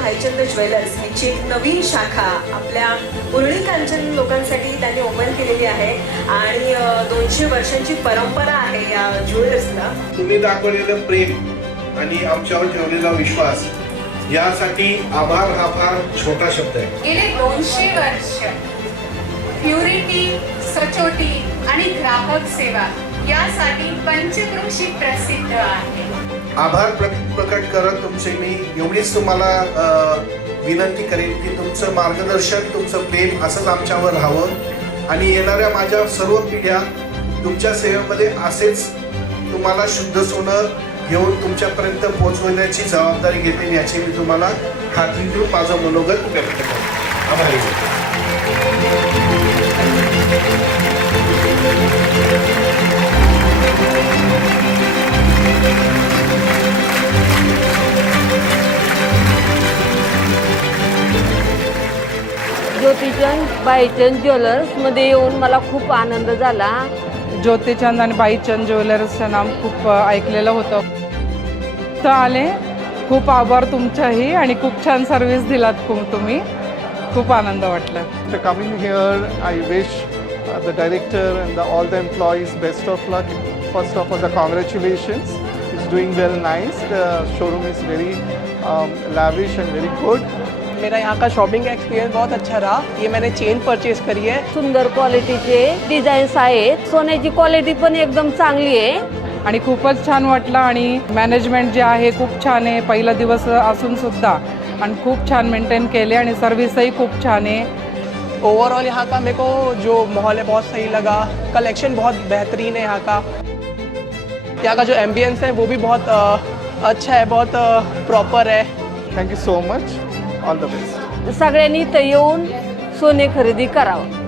Bhaichand jewellers यांची एक नवीन शाखा आपल्या उरळी कांचन लोकांसाठी त्यांनी ओपन केलेली आहे आणि 200 वर्षांची परंपरा आहे या ज्वेलर्सला. तुम्ही दाखवलेलं प्रेम आणि आमच्यावर ठेवलेला विश्वास यासाठी आभार हा फार छोटा शब्द आहे. गेले 200 वर्ष प्युरिटी, सचोटी आणि ग्राहक सेवा यासाठी पंचक्रोशी प्रसिद्ध आहे. आभार प्रकट करत तुमचे मी एवढीच तुम्हाला विनंती करेन की तुमचं मार्गदर्शन, तुमचं प्रेम असंच आमच्यावर राहावं आणि येणाऱ्या माझ्या सर्व पिढ्या तुमच्या सेवेमध्ये असेच तुम्हाला शुद्ध सोनं घेऊन तुमच्यापर्यंत पोहोचवण्याची जबाबदारी घेते याची मी तुम्हाला खात्री देऊन माझं मनोगत व्यक्त करतो. आभारी. ज्योतिचंद बाईचंद ज्वेलर्समध्ये येऊन मला खूप आनंद झाला. ज्योतिचंद आणि बाईचंद ज्वेलर्सचं नाम खूप ऐकलेलं होतं. तर आले, खूप आभार तुमच्याही आणि खूप छान सर्व्हिस दिलात तुम्ही. खूप आनंद वाटला. After coming here, I wish the director and all the employees best of luck. First of all, the congratulations. It's doing well, nice. The showroom is very lavish and very good. मेरा यहाँ का shopping का experience बहुत अच्छा रहा. ये मैंने chain purchase करी है. सुंदर क्वालिटीचे डिझाईन्स आहेत. सोन्याची क्वालिटी पण एकदम चांगली आहे आणि खूपच छान वाटलं. आणि मॅनेजमेंट जे आहे खूप छान आहे. पहिला दिवस असून सुद्धा आणि खूप छान मेंटेन केले आणि सर्व्हिसही खूप छान आहे. ओवरऑल यहाँ का मेरे को जो माहौल है बहुत सही लगा. कलेक्शन बहुत बेहतरीन है यहाँ का. यहाँ का जो एम्बियंस है वो भी बहुत अच्छा है, बहुत प्रॉपर है. Thank you so much. All the best. सगळ्यांनी इथं येऊन सोने खरेदी करावं.